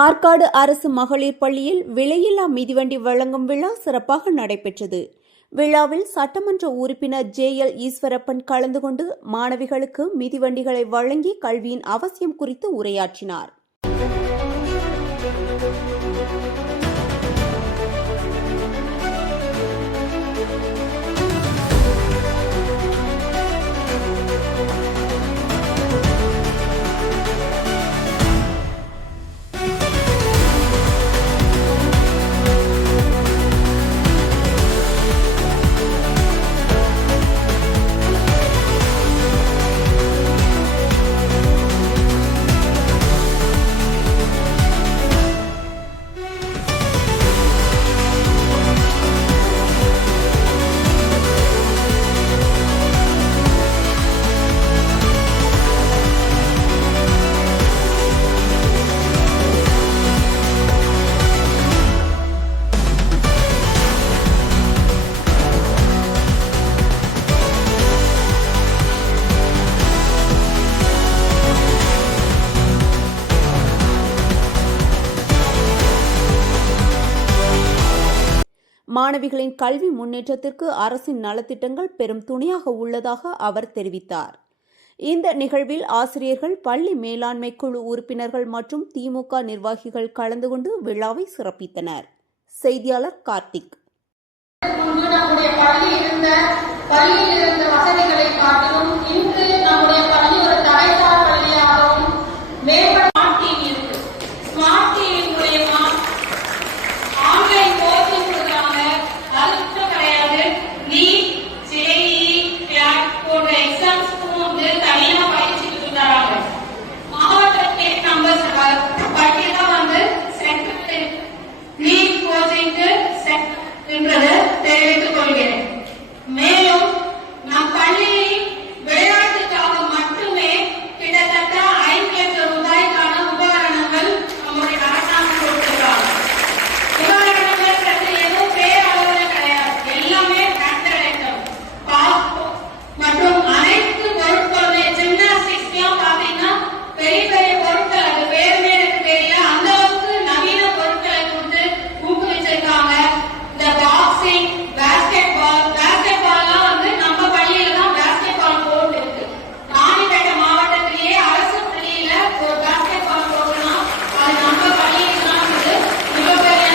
ஆற்காடு அரசு மகளிர் பள்ளியில் விலையில்லா மிதிவண்டி வழங்கும் விழா சிறப்பாக நடைபெற்றது. விழாவில் சட்டமன்ற உறுப்பினர் JL ஈஸ்வரப்பன் கலந்து கொண்டு மாணவிகளுக்கு மிதிவண்டிகளை வழங்கி கல்வியின் அவசியம் குறித்து உரையாற்றினார். மாணவிகளின் கல்வி முன்னேற்றத்திற்கு அரசின் நலத்திட்டங்கள் பெரும் துணையாக உள்ளதாக அவர் தெரிவித்தார். இந்த நிகழ்வில் ஆசிரியர்கள், பள்ளி மேலாண்மை குழு உறுப்பினர்கள் மற்றும் திமுக நிர்வாகிகள் கலந்து கொண்டு விழாவை சிறப்பித்தனர். செய்தியாளர் கார்த்திக். தெரிவித்துக் கொள்கிறேன். மேலும் நம் பள்ளியில் விளையாட்டுக்காக மட்டுமே கிட்டத்தட்ட 5 லட்சம் ரூபாய்க்கான உபகரணங்கள் நம்முடைய அரசாங்கம் கொடுத்திருக்காங்க. உபகரணங்கள் எதுவும் பேரளவில் கிடையாது, எல்லாமே பிராண்டட் ஐட்டம். மற்றும் அனைத்து பொருட்களுமே ஜிம்னாஸ்டிக்ஸ்லாம் பாத்தீங்கன்னா பெரிய பெரிய பொருட்கள், அது பேருமே எனக்கு தெரியல, அந்த அளவுக்கு நவீன பொருட்களை கொடுத்து ஊக்குவிச்சிருக்காங்க. இந்த பாக்ஸிங், பேஸ்கெட்பால்லாம் வந்து நம்ம பள்ளியில தான் பேஸ்கெட்பால் கோர்ட் இருக்கு. ராணிப்பேட்டை மாவட்டத்திலேயே அரசு பள்ளியில ஒரு பேஸ்கெட்பால் கோர்ட்னா அது நம்ம பள்ளியில தான் மிகப்பெரிய.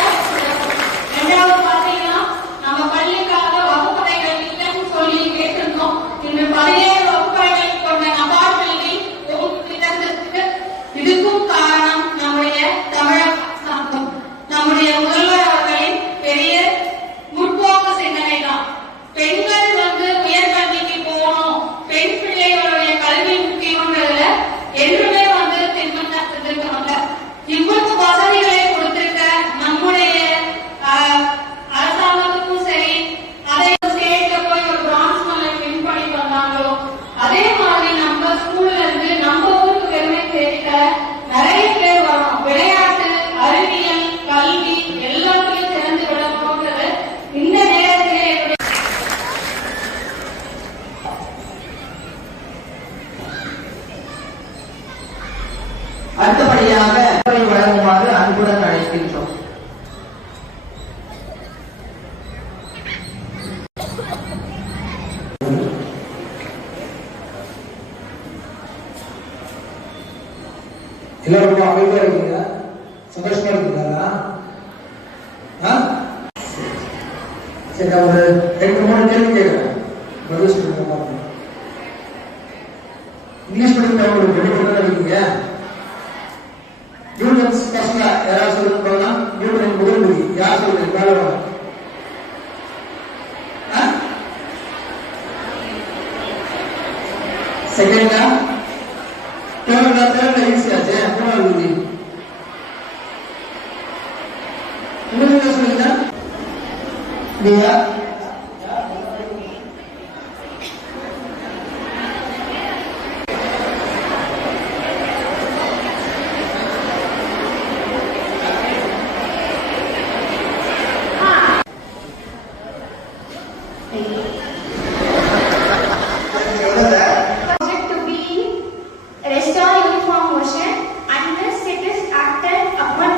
ரெண்டாவது பாத்தீங்கன்னா நம்ம பள்ளிக்காக வகுப்பறைகள் இல்லைன்னு சொல்லி கேட்டிருந்தோம். இன்று 17 வகுப்பறைகள் கொண்ட நபார் பள்ளி திறந்ததுக்கு இதுக்கும் காரணம் நம்முடைய தமிழக அரசாங்கம், நம்முடைய முதல்வர் அவர்களின் பெரிய முற்போக்கு சிந்தனை தான். பெண்கள் வந்து உயர்கல்விக்கு போகணும், பெண் பிள்ளைகளுடைய கல்வி முக்கியம்ன்றதுல என்றுமே வந்து திட்டமிட்டிருக்காங்க. இவ்வளவு வசதிகளை கொடுத்திருக்க நம்முடைய அரசாங்கத்துக்கும் சரி, அதே ஸ்டேட்ல போய் ஒரு பிரான்ஸ் மெடல் வின் பண்ணி வந்தாங்களோ அதே மாதிரி நம்ம ஸ்கூல்ல இருந்து நம்ம ஊருக்கு பெருமை சேர்க்க நிறைய பேர் வரும். விளையாட்டு, அறிவியல், கல்வி எல்லாத்துலயும் சிறந்து விளக்கணும்ன்றது இந்த நேரத்திலே அடுத்தபடியாக வழங்குமாறு அன்புடன் அழைக்கின்றோம். எல்லாரும் அமைதியா இருக்கீங்க, சந்தோஷமா இருக்கீங்களா? சரி, நான் ஒரு 2-3 கேள்வி கேட்கிறேன், பதில் சொல்லுங்க. இங்கிலீஷ் மீடியம் உங்களுக்கு இருக்கீங்க. நியூட்டன்ஸ் பசங்க யாராவது சொல்லுங்க. நியூட்டன் முதல் விதி யார் சொல்லுங்க? மேல வாங்க. செகண்டா? தேர்ட் ஈஸியாச்சு. மூணாவது விதி உங்களுக்கு சொல்லுங்க. இல்லையா? project to be restore uniform motion and the status acted upon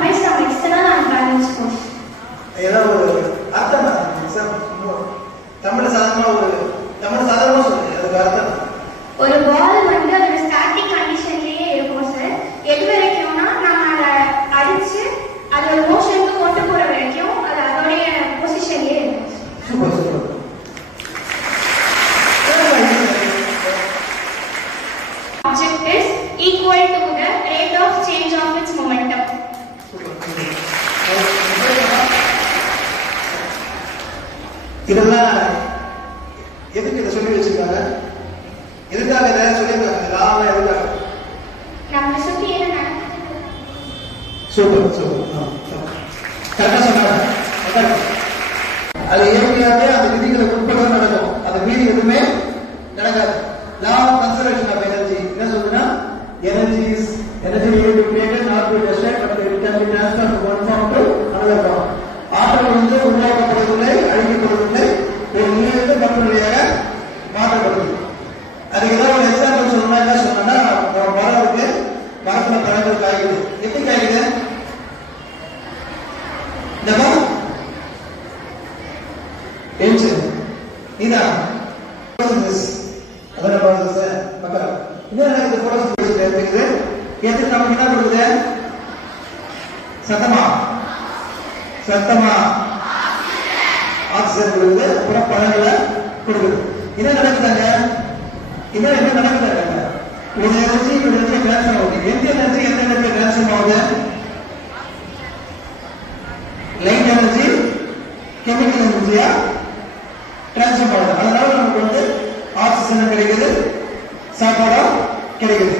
super super. கரெக்டா சொன்னாங்க. அது இயற்கையாகவே அந்த விதிகளுக்கு உட்பட நடக்கும். அது மீறி எதுவுமே நடக்காது. Law of conservation of energy என்ன சொல்லுதுன்னா, energy will be created not be destroyed but it can be transferred from one form to another form. ஆற்றல் வந்து உருவாக்கப்படுவதில்லை, அழிக்கப்படுவதில்லை, ஒரு நிலையிலிருந்து மற்றொரு நிலையாக மாற்றப்படுது. அதுக்கு ஏதாவது ஒரு எக்ஸாம்பிள் சொல்லணும்னா என்ன சொன்னா, மரம் இருக்கு, மரத்துல பழங்கள் காய்க்குது. எப்படி காய்க்குது? இந்த மரம் இதான் அதான் ப்ராசஸ். மக்கள் என்ன நடக்குது? போட்டோசிந்தசிஸ் இருக்குது. எதுக்கு நமக்கு என்ன கொடுக்குது? சத்தமா ஆக்சிஜன் கொடுக்குது, அப்புறம் பழங்களை கொடுக்குது. என்ன நடக்குதாங்க? என்ன நடக்குதாங்க? ஒரு எனர்ஜி ஒரு எனர்ஜி டிரான்ஸ்ஃபார்ம் ஆகுது. எந்த எனர்ஜி டிரான்ஸ்ஃபார்ம் ஆகுது? லைட் எனர்ஜி கெமிக்கல் எனர்ஜியா டிரான்ஸ்ஃபார்ம் ஆகுது. அதனால நமக்கு வந்து ஆக்சிஜன் கிடைக்குது, சாப்பாடும் கிடைக்குது.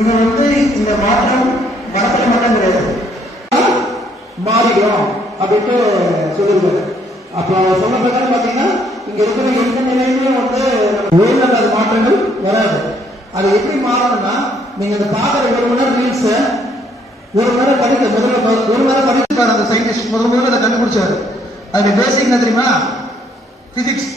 இது வந்து இந்த மாற்றம் மரத்துல மட்டும் கிடையாது, மாறிடும் அப்படின்ட்டு சொல்லிருக்காரு. அப்ப சொன்ன பிரகாரம் பாத்தீங்கன்னா இங்க இருக்கிற எந்த நிலையிலும் வந்து உயர்ந்த மாற்றங்கள் வராது. அது எப்படி மாறணும்னா, நீங்க இந்த பாக்குற 1 மணி நேரம் ரீல்ஸ் 1 மணி நேரம் படிக்க முதல்ல 1 மணி நேரம் படிச்சிருக்காரு அந்த சயின்டிஸ்ட். முதல்ல அதை கண்டுபிடிச்சாரு. அது பேசிக் என்ன தெரியுமா? பிசிக்ஸ்.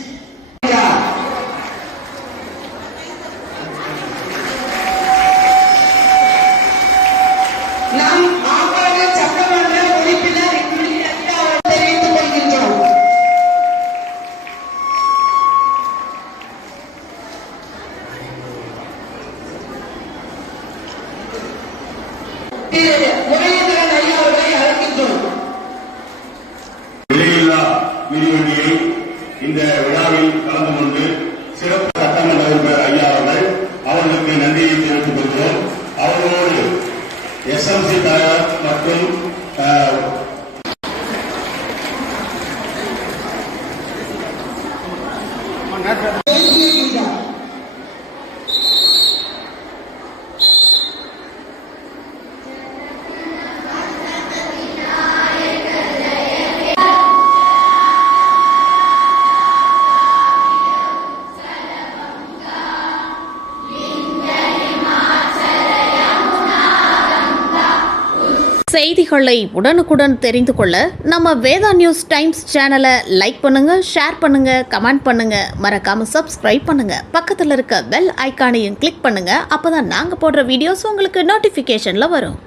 விலையில்லா மிதிவண்டியை இந்த விழாவில் கலந்து கொண்டு சிறப்பு சட்டமன்ற உறுப்பினர் ஐயா அவர்களுக்கு நன்றியை தெரிவித்துக் கொள்கிறோம். அவர்களோடு SMC தலைவர் மற்றும் செய்திகளை உடனுக்குடன் தெரிந்து கொள்ள நம்ம வேதா நியூஸ் டைம்ஸ் சேனலை லைக் பண்ணுங்க, ஷேர் பண்ணுங்க, கமெண்ட் பண்ணுங்க, மறக்காம சப்ஸ்கிரைப் பண்ணுங்க. பக்கத்தில் இருக்க பெல் ஐகானையும் கிளிக் பண்ணுங்க. அப்பதான் நாங்க போடுற வீடியோஸ் உங்களுக்கு நோட்டிபிகேஷன்ல வரும்.